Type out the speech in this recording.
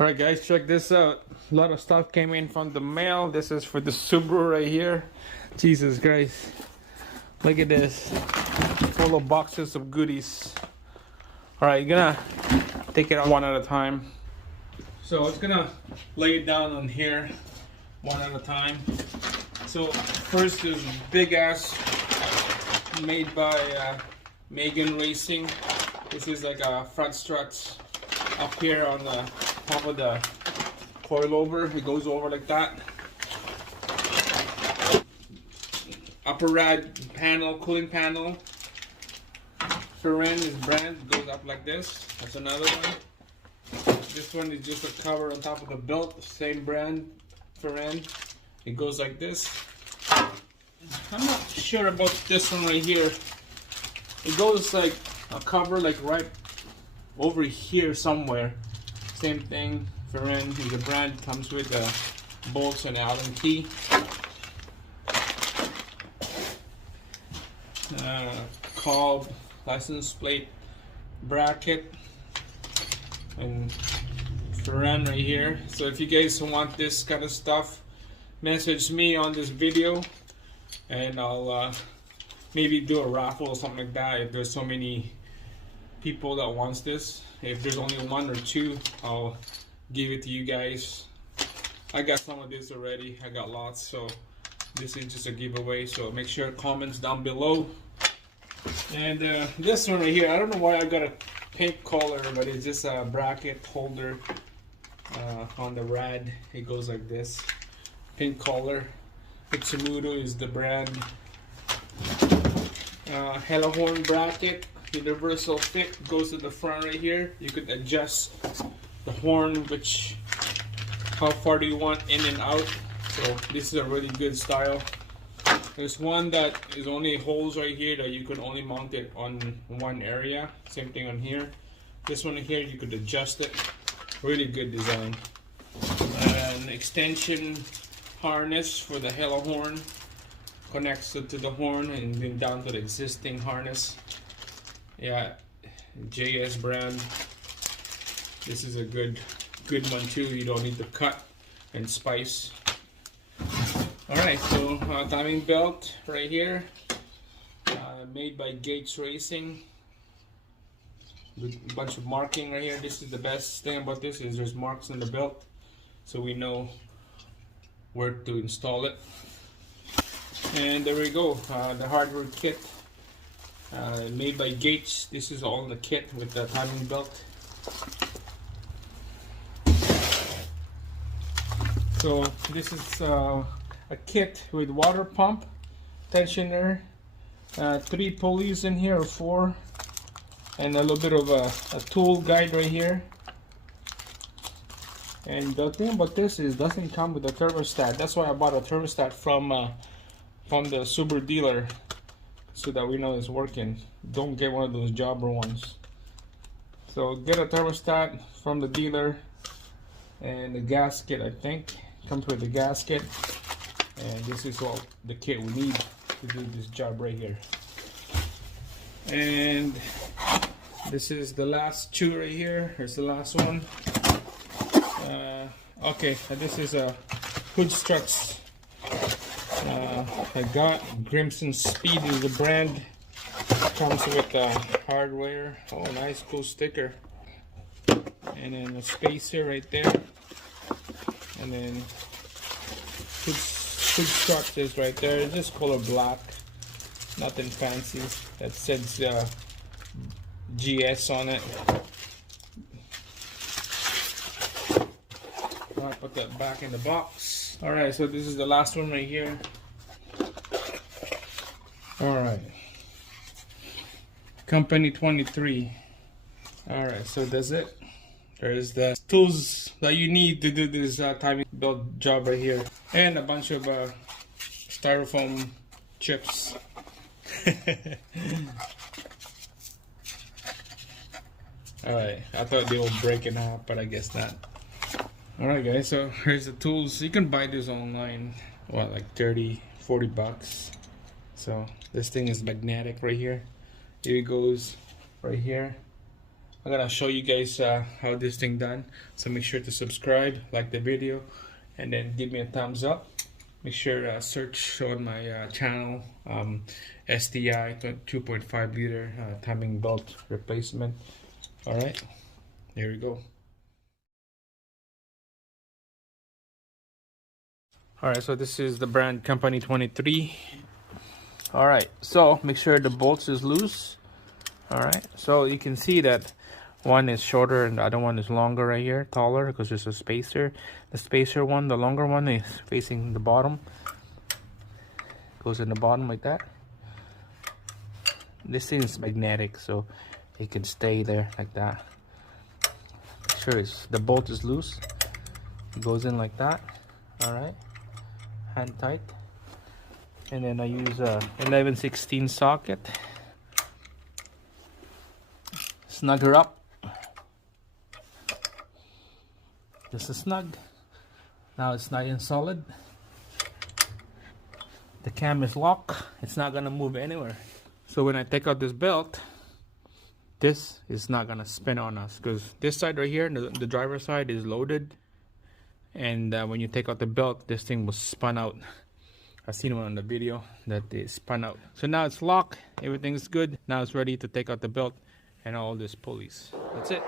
Alright guys, check this out. A lot of stuff came in from the mail. This is for the Subaru right here. Jesus Christ. Look at this. Full of boxes of goodies. Alright, you're gonna take it one at a time. So it's gonna lay it down on here one at a time. So first there's a big ass made by Megan Racing. This is like a front struts up here on the top of the coilover. It goes over like that. Upper rad panel, cooling panel. Ferren is brand, goes up like this. That's another one. This one is just a cover on top of the belt, same brand, Ferren. It goes like this. I'm not sure about this one right here. It goes like a cover like right over here somewhere. Same thing, Ferren is a brand, comes with the bolts and Allen key. Called license plate bracket and Ferren right here. So if you guys want this kind of stuff, message me on this video and I'll maybe do a raffle or something like that if there's so many people that wants this. If there's only one or two, I'll give it to you guys. I got some of this already. I got lots, so this is just a giveaway. So make sure comments down below. And this one right here, I don't know why I got a pink color, but it's just a bracket holder on the rad. It goes like this, pink color. Itsumoto is the brand. Hellohorn bracket, universal fit, goes to the front right here. You could adjust the horn, which how far do you want in and out. So this is a really good style. There's one that is only holes right here that you can only mount it on one area. Same thing on here. This one here you could adjust it. Really good design. An extension harness for the Hellohorn. Connects it to the horn and then down to the existing harness. Yeah, JS brand. This is a good one too. You don't need to cut and spice. Alright, so timing belt right here, made by Gates Racing, with a bunch of marking right here. This is the best thing about this, is there's marks on the belt, so we know where to install it. And there we go, the hardware kit, made by Gates. This is all in the kit with the timing belt. So this is a kit with water pump, tensioner, 3 pulleys in here, or 4, and a little bit of a tool guide right here. And the thing about this is it doesn't come with a thermostat. That's why I bought a thermostat from the Subaru dealer, so that we know it's working. Don't get one of those jobber ones. So get a thermostat from the dealer, and the gasket, I think comes with the gasket. And this is all the kit we need to do this job right here. And this is the last two right here. Here's the last one. Okay, this is a hood struts. I got Grimson Speed is the brand. Comes with hardware. Oh, nice, cool sticker. And then a spacer right there. And then hood struts is right there. It's just color black, nothing fancy. That says GS on it. I'll put that back in the box. Alright, so this is the last one right here. Alright, company 23. Alright, so that's it. There's the tools that you need to do this timing belt job right here, and a bunch of styrofoam chips. Alright, I thought they would break in half, but I guess not. Alright guys, so here's the tools. You can buy this online, what, like 30-40 bucks. So this thing is magnetic right here. Here it goes right here. I'm gonna show you guys how this thing done. So make sure to subscribe, like the video, and then give me a thumbs up. Make sure search on my channel STI 2.5 liter timing belt replacement. All right, here we go. All right, so this is the brand Company 23. All right, so make sure the bolts is loose. All right, so you can see that one is shorter and the other one is longer right here, taller, because there's a spacer. The spacer one, the longer one, is facing the bottom. Goes in the bottom like that. This thing is magnetic, so it can stay there like that. Make sure the bolt is loose. It goes in like that. All right, hand tight. And then I use a 11/16 socket. Snug her up. Just a snug. Now it's nice and solid. The cam is locked. It's not gonna move anywhere. So when I take out this belt, this is not gonna spin on us, because this side right here, the driver's side, is loaded. And when you take out the belt, this thing was spun out. I've seen one on the video that it spun out. So now it's locked. Everything's good. Now it's ready to take out the belt and all these pulleys. That's it.